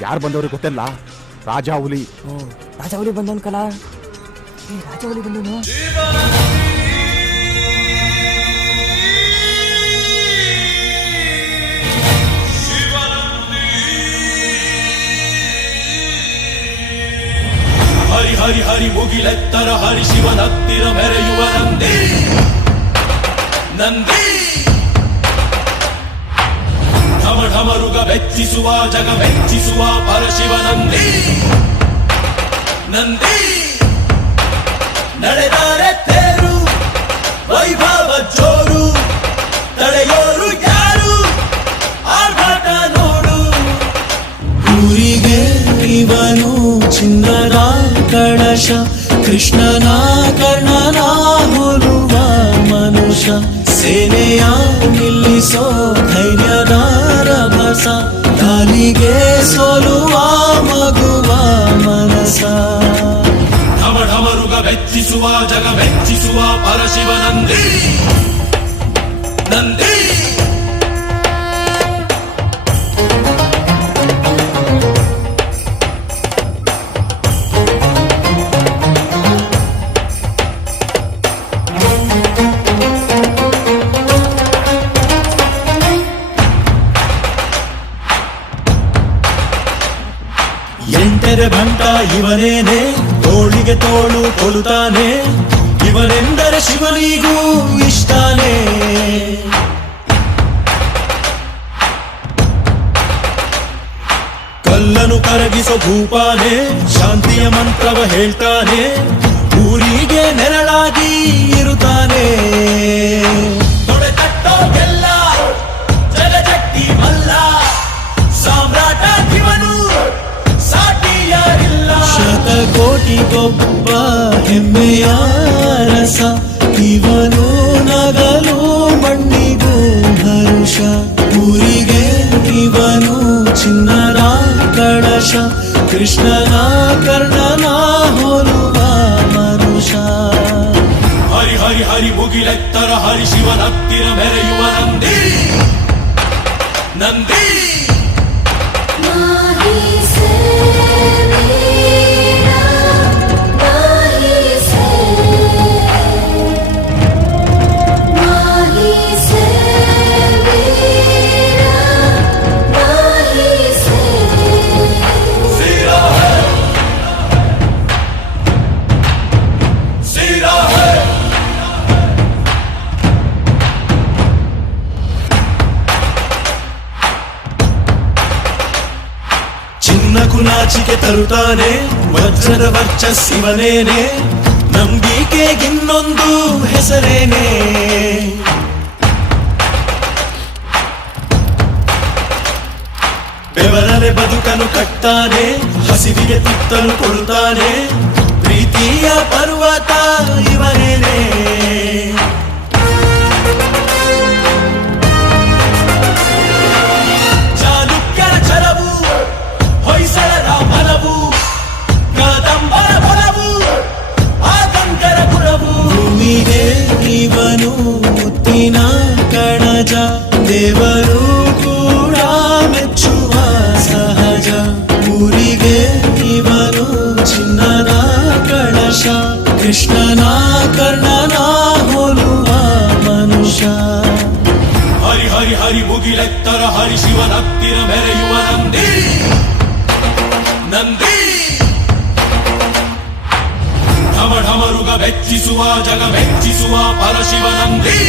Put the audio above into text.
ಯಾರು ಬಂದವ್ರಿಗೆ ಗೊತ್ತಿಲ್ಲ. ರಾಜಾ ಹುಲಿ. ರಾಜಾ ಹುಲಿ ಬಂದವನ್ ಕಲ. ರಾಜಾ ಹುಲಿ ಬಂದವನು. ಹರಿ ಹರಿ ಹರಿ ಮುಗಿಲೆತ್ತರ ಹರಿ ಶಿವನತ್ತಿರ ಮೆರೆಯುವ ನಂದಿ ನಂದಿ. ಢಮ ಢಮರುಗ ಮೆಚ್ಚಿಸುವ ಜಗ ಮೆಚ್ಚಿಸುವ ಪರಶಿವ ನಂದಿ ನಂದಿ. ನಡೆದರೆ ತೇರು ವೈಭವ ಜೋರು, ತಡೆಯೋರು ಯಾರು ಆರ್ಭಟ ನೋಡು. ಊರಿಗೆ ಇವನು ಚಿನ್ನದ ಕಳಶ, ಕೃಷ್ಣನ ಕರ್ಣನ ಹೋಲುವ ಮನುಷ್ಯ. ಸೇನೆಯ ನಿಲ್ಲಿಸೋ ಧೈರ್ಯದ ರಭಸ, ಕಾಲಿಗೆ ಸೋಲುವ ಮಗುವ ಮನಸ. ಢಮ ಢಮರುಗ ಮೆಚ್ಚಿಸುವ ಜಗ ಮೆಚ್ಚಿಸುವ ಪರಶಿವ ನಂದಿ ನಂದಿ. ಎಂಟರೆ ಭಂಟ ಇವನೇನೆ, ತೋಳಿಗೆ ತೋಳು ಕೊಲುತ್ತಾನೆ. ಇವನೆಂದರೆ ಶಿವನಿಗೂ ಇಷ್ಟಾನೆ. ಕಲ್ಲನು ಕರಗಿಸೋ ಭೂಪಾನೆ, ಶಾಂತಿಯ ಮಂತ್ರವ ಹೇಳ್ತಾನೆ. ಊರಿಗೆ ನೆರಳಾಗಿ ಇರುತ್ತಾನೆ. ತೊಡೆತಟ್ಟೋಗೆಲ್ಲ ಜಗಜಟ್ಟಿ ಮಲ್ಲ, ಸಾಮ್ರಾಟ ಇವನು ಸಾಟಿಯಾರಿಲ್ಲ. ಶತಕೋಟಿಗೊಬ್ಬ ಹೆಮ್ಮೆಯ ರಸ, ಇವನು ನಗಲು ಮಣ್ಣಿಗೂ ಹರುಷ. ಊರಿಗೆ ಇವನು ಚಿನ್ನದ ಕಳಶ, ಕೃಷ್ಣನ ಕರ್ಣನ ಹೋಲುವ ಮನುಷ್ಯ. ಹರಿ ಹರಿ ಹರಿ ಮುಗಿಲೆತ್ತರ ಹರಿ ಶಿವನತ್ತಿರ ಮೆರೆಯುವ ನಂದಿ ನಂದಿ. ಚಿನ್ನಕು ನಾಚಿಕೆ ತರುತ್ತಾನೆ, ವಜ್ರದ ವರ್ಚಸ್ಸಿವನೇನೆ. ನಂಬಿಕೆಗಿನ್ನೊಂದು ಹೆಸರೇನೆ. ಬೆವರನೆ ಬದುಕನು ಕಟ್ತಾನೆ, ಹಸಿವಿಗೆ ತುತ್ತಲು ಕೊಡುತ್ತಾನೆ. ಪ್ರೀತಿಯ ಪರ್ವತ ಇವನೇನೆ. ಚಾಲುಕ್ಯರ ಛಲವು, ಹೊಯ್ಸಳರ ಬಲವು, ಕಾದಂಬರ ಬಲವು, ಆತಂಕರ ಗುಣವು. ಭೂಮಿಗೆ ಇವನು ಮುತ್ತಿನ ಕಣಜ, ದೇವರು ಕೂಡ ಮೆಚ್ಚುವ ಸಹಜ. ಊರಿಗೆ ಇವನು ಚಿನ್ನದ ಕಳಶ, ಕೃಷ್ಣನ ಕರ್ಣನ ಹೋಲುವ ಮನುಷ್ಯ. ಹರಿ ಹರಿ ಹರಿ ಮುಗಿಲೆತ್ತರ ಹರಿ ಶಿವನತ್ತಿರ ಮೆರೆಯುವ ನಂದಿ ನಂದಿ. ಢಮ ಢಮರುಗ ಮೆಚ್ಚಿಸುವ ಜಗ ಮೆಚ್ಚಿಸುವ ಪರಶಿವ ನಂದಿ